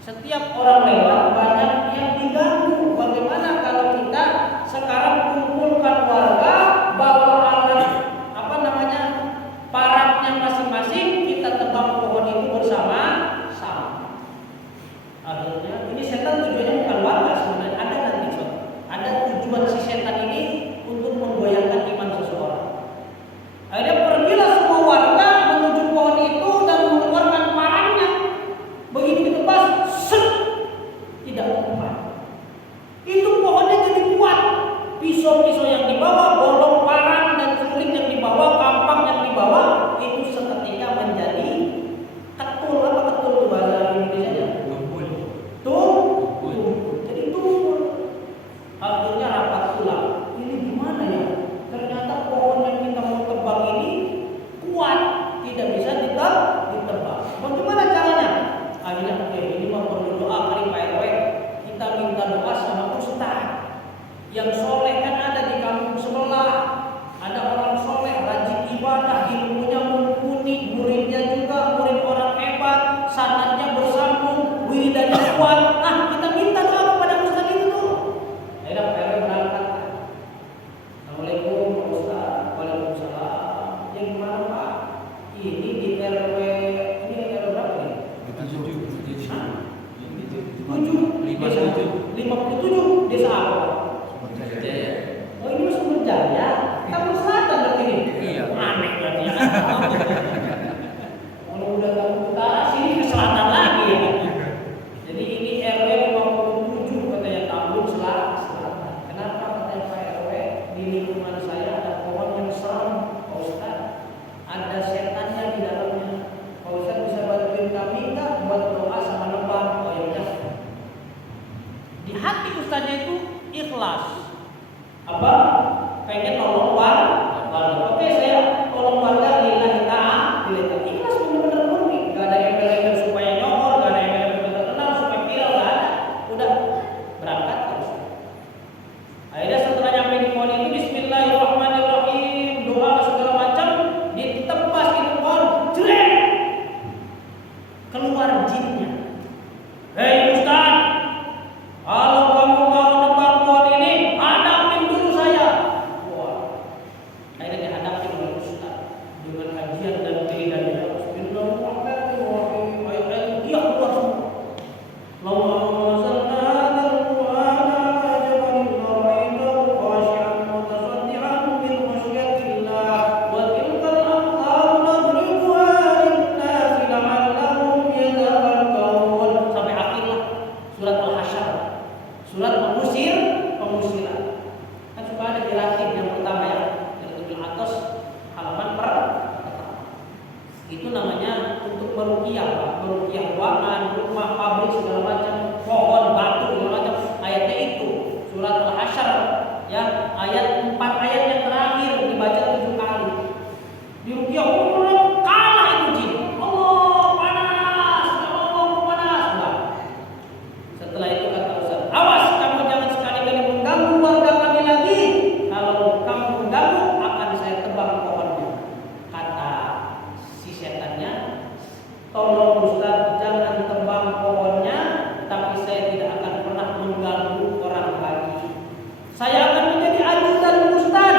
Setiap orang lewat banyak yang diganggu. Bagaimana kalau kita sekarang kumpulkan warga, bawa alat paratnya masing-masing, kita tebang pohon itu bersama-sama. Akhirnya ini setan tujuannya bukan warga sebenarnya, ada tujuan si setan ini untuk menggoyahkan iman seseorang. Akhirnya pergilah semua warga menuju pohon itu dan mengeluarkan parangnya. Begitu ditebas, tidak mempan. Itu pohonnya jadi kuat. Pisau-pisau yang dibawa, bolong parang dan suling yang dibawa, kampang yang dibawa, itu seketika menjadi ketul. Apa ketul itu bahasa Indonesia? Tumpul. Jadi tumpul. Akhirnya rapat ulang. Ini gimana ya? Ternyata pohon yang kita mau tebang ini kuat, tidak bisa ditebang. Bagaimana caranya? Akhirnya ini mau perlu doa kali Pak RW. Kita minta doa sama Ustaz yang soleh, kan ada di kampung sebelah. Ada orang soleh, rajin ibadah, ilmunya mumpuni, muridnya juga murid orang hebat, sanadnya bersambung, wiridannya kuat. Kita minta doa kepada Ustaz itu tuh. Akhirnya Pak RW berangkat. Assalamualaikum Pak Ustaz. Waalaikumsalam. Yang gimana Pak? Ini di RW, ini RW berapa nih? 57 desa apa? Oh ini masuk Sumberjaya, kampung selatan berarti ini. Iya. Aneh berarti ya. Kalau udah kampung utara sini ke selatan lagi ya. ustaznya itu ikhlas. Apa? Pengen nolong warga. Oke, saya tolong warga lillahi ta'ala. Ikhlas benar-benar murni. Gak ada embel-embel supaya nyokor, gak ada embel-embel terkenal supaya viral, gak ada. Udah berangkat terus. Akhirnya setelah nyampe di pohon itu bismillahirrahmanirrahim, doa segala macam, ditebas itu pohon, jreng. Keluar jinnya. Hei Ustaz, kalau kamu mau nebang pohon ini, hadapin dulu saya. Wah, akhirnya dihadapin oleh Ustaz dengan kajian dan pilihan. Bismillahirrahmanirrahim. Ayo, iya keluar semua. Allahumma salli ala Muhammad jabalin ra'aitahu khashi'an mutasaddian min khashyatillah wa tilkal amthal nadribuha lin-nasi la'allahum yatafakkarun. Sampai akhirlah surat Al-Hasyr, surat pengusiran. Kan suka ada di rakib yang pertama ya, Jalatul Atas halaman pertama. Itu namanya untuk meruqyah, Pak. Meruqyah ruangan, rumah, pabrik segala macam, pohon, batu segala macam. Ayatnya itu surat Al-Hasyr ya, ayat 4 ayat yang terakhir dibaca 7 kali. Di ruqyah kalah itu jin. Allah panas. Nah, setelah itu kata Ustaz, awas kamu jangan sekali-kali mengganggu warga kami lagi. Kalau kamu mengganggu akan saya tebang pohonnya. Kata si setannya, tolong Ustaz jangan tebang pohonnya, tapi saya tidak akan pernah mengganggu orang lagi. Saya akan menjadi ajudan Ustaz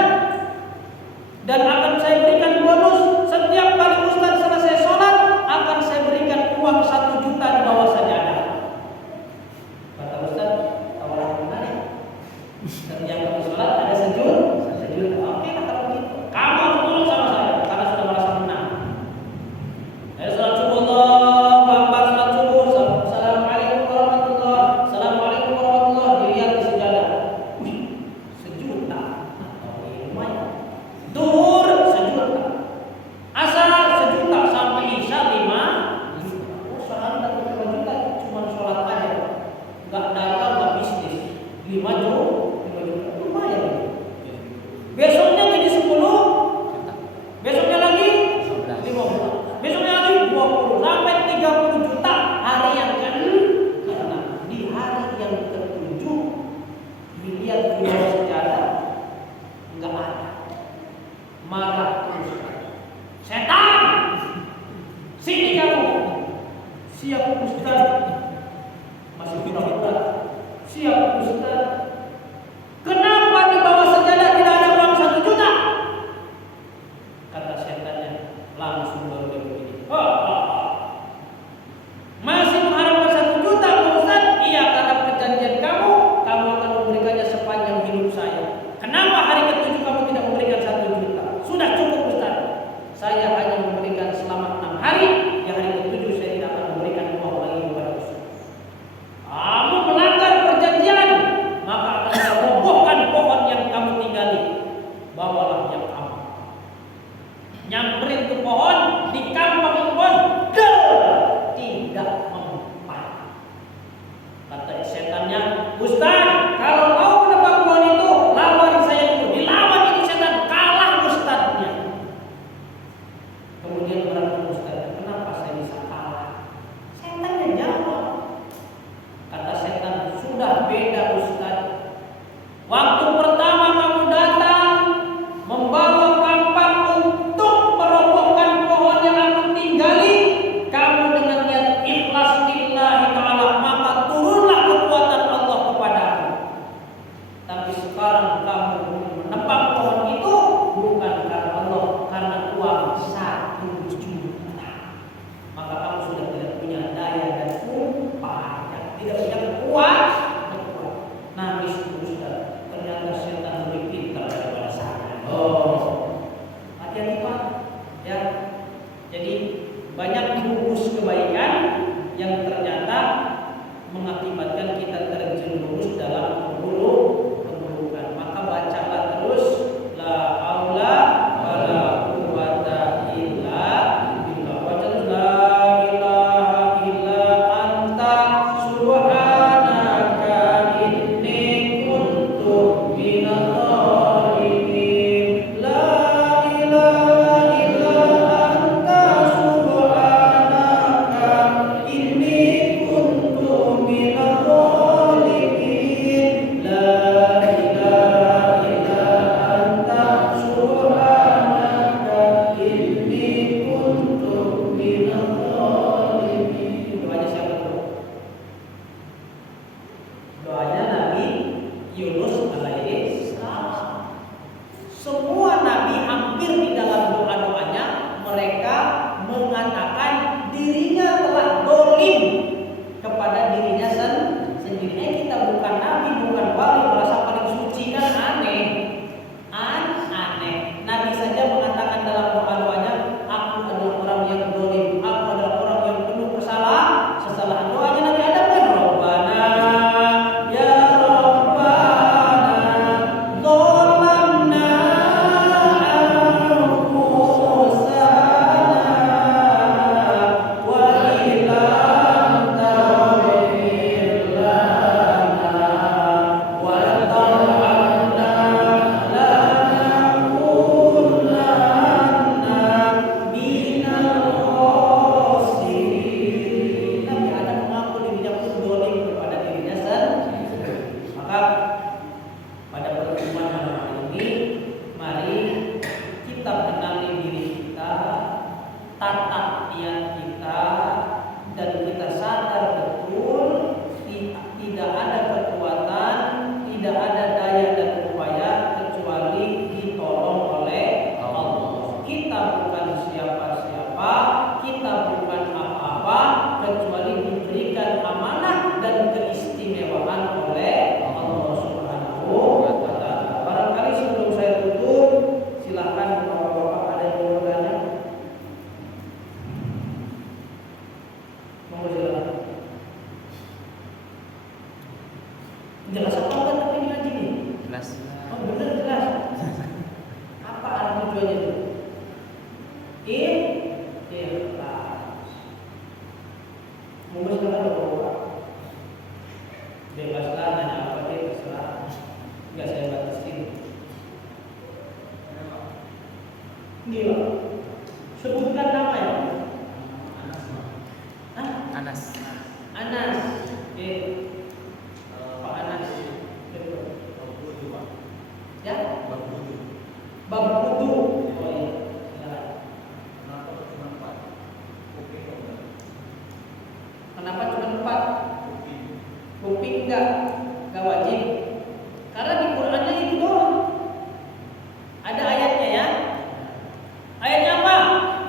dan akan saya berikan bonus setiap kali Ustaz selesai sholat, akan saya berikan uang 1 juta di bawah sajadah. Kata Ustaz, tawaran menarik. Setiap kali sholat ada sejuta. Oke, kalau begitu kamu harus tolong sama saya karena sudah merasa menang. Salat subuh, Allahu Akbar, salat subuh. Assalamualaikum warahmatullahi, assalamualaikum warahmatullahi. Dilihat di sejadah. Wih, 1 juta. Lumayan. Duhur 1 juta. Asar 1 juta sampai isya 5 juta. Oh, sehari dapat 5 juta cuma sholat aja. Enggak dagang, enggak bisnis. 5 juta. Lumayan. Besoknya jadi 10. Besoknya lagi 15. Besoknya lagi 20 sampai 30 juta hari yang ke-6. Di hari yang ke-7 dilihat di bawah sejadah enggak ada. Marah terus. Setan, sini kamu. Siap Ustaz. Masih pura-pura. Siap Ustaz. Kenapa di bawah sejadah tidak ada uang 1 juta? Kata setannya, langsung baru dia begini. Masih mengharapkan 1 juta Pak Ustaz? Iya, karena perjanjian kamu akan memberikannya sepanjang hidup saya. Kenapa hari ke-7 kamu tidak memberikan 1 juta? Sudah cukup Ustaz. Saya hanya memberikan selama 6 hari. Di hari ke-7 saya tidak akan memberikan uang lagi kepada Ustaz. Kamu melanggar perjanjian, maka akan saya robohkan pohon yang kamu tinggali. Bawalah yang kamu. Nyamperin ke pohon, dikampak ke pohon, tidak mempan. Kata setannya, Ustaz, kalau kau menebang pohon itu, lawan saya dulu. Dilawan itu setan, kalah Ustaznya. Kemudian berkata Ustaz, kenapa saya bisa kalah? Setannya jawab. Kata setan, sudah beda Ustaz. Waktu pertama kamu datang membawa kampak untuk merobohkan pohon yang aku tinggali, kamu dengan niat ikhlas lillahi ta'ala, maka turunlah kekuatan Allah kepadamu. Tapi sekarang kamu menebang pohon itu bukan karena Allah, karena uang 1 juta. Maka kamu sudah tidak punya daya dan upaya, tidak punya kekuatan. Nangis Ustaz, ternyata setan lebih pintar daripada saya. Hati-hati Pak. Ya. Jadi banyak bungkus kebaikan yang ternyata mengakibatkan kita terjerumus dalam keburukan. Maka bacalah terus la haula wala quwata illa billah. Baca terus la ilaha illa anta subhanaka inni Jelas apa enggak tapi ini ngaji nih? Jelas. Oh benar jelas. Apa arti tujuannya itu? Ikhlas. Mungkin sekarang ada orang. Bebaslah nanya apa dia terserah. Enggak saya batasin. Gila. Sebutkan nama ya. Anas. Anas. Pak Anas. Ya? Bab wudu. Oh iya. Kenapa cuma 4? Kuping enggak wajib. Karena di Qur'annya itu doang. Ada ayatnya ya. Ayatnya apa?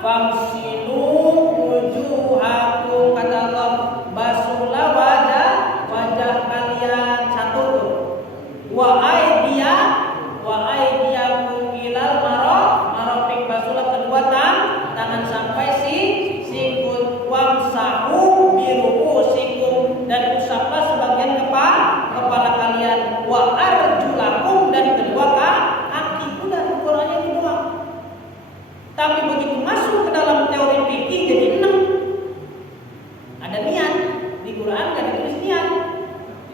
Famsilu wujuhakum, kata Allah, basuhlah wajah kalian satu tuh. Wa aydiyakum ilal marafiq, basuhlah kedua tangan sampai sikut, wamsahu biruusikum, dan usaplah sebagian kepala kalian, wa arjulakum, dan kedua kaki. Udah ukurannya itu doang. Tapi begitu masuk ke dalam teori fikih jadi 6. Ada niat di Quran, nggak ditulis niat.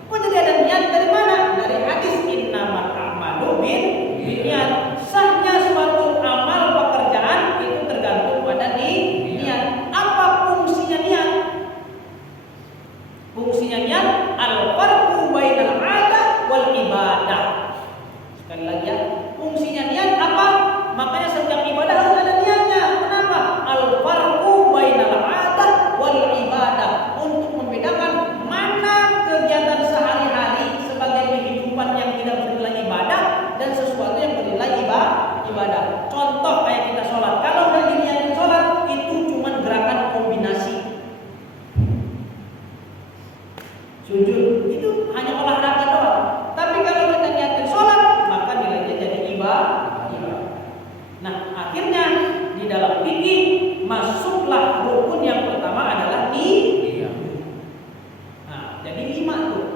Oh jadi ada niat dari mana? Dari hadis innamal a'malu binniyat. Sahnya suatu amal pekerjaan itu tergantung pada niat. Apa fungsinya niat? Fungsinya niat al-farqu bainal 'adah wal ibadah. Sekali lagi ya, fungsinya niat apa? Makanya setiap ibadah harus ada niatnya. Kenapa? Al-farqu bainal 'adah wal ibadah, untuk membedakan mana kegiatan sehari-hari sebagai kehidupan yang tidak bernilai ibadah dan sesuatu yang bernilai ibadah. Contoh kayak kita sholat. Kalau udah diniatin sholat, itu cuma gerakan kombinasi. Sujud itu hanya olahraga doang. Tapi kalau kita niatin sholat, maka nilainya jadi ibadah. Nah, akhirnya di dalam fikih masuklah rukun yang pertama adalah niat. Nah, jadi 5 tuh.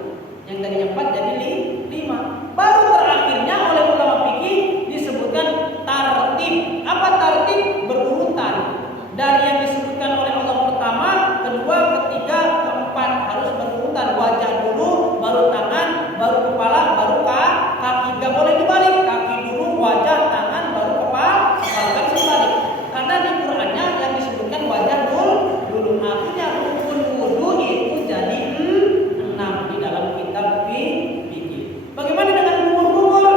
Yang tadinya 4 jadi 5. Baru terakhirnya oleh ulama fikih disebutkan tartib. Apa tartib? Berurutan. Dari yang disebutkan oleh Allah pertama, kedua, ketiga, keempat, harus berurutan. Wajah dulu, baru tangan, baru kepala, baru kaki. Gak boleh dibalik. Kaki dulu, wajah, tangan, baru kepala. Kan sebalik. Karena di Qur'annya yang disebutkan wajah dulu. Akhirnya rukun wudu itu jadi 6 di dalam kitab fikih. Bagaimana dengan kubur-kubur?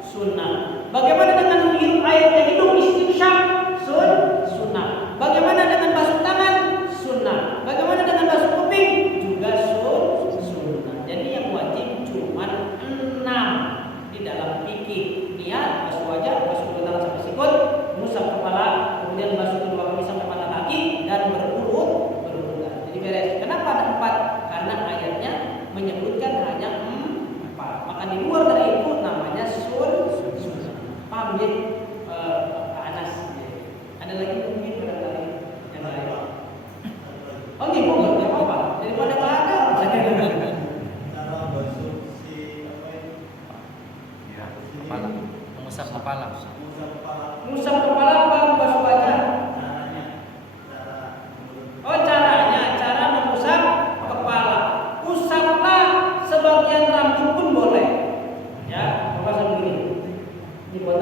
Sunnah. Bagaimana dengan menghirup airnya hidup istinsyaq? Sunnah. Bagaimana dengan basuh tangan? Sunnah. Bagaimana dengan basuh kuping? Juga sunnah. Jadi yang wajib cuma 6 di dalam fikih. Niat, basuh wajah, basuh kedua tangan sampai sikut, mengusap kepala, kemudian basuh kedua kaki sampai mata kaki, dan berurutan. Jadi beres. Kenapa ada 4? Karena ayatnya menyebutkan hanya 4. Maka di luar dari itu namanya sunnah. Paham ya? Pak Anas. Ada lagi mungkin barangkali yang lain. Oh ini boleh, tidak apa-apa. Daripada nggak ada. Cara basuh Kepala. Mengusap kepala. Mengusap kepala baru basuh wajah. Oh cara mengusap kepala. Usaplah sebagian rambut pun boleh. Ya, apa begini. Ini buat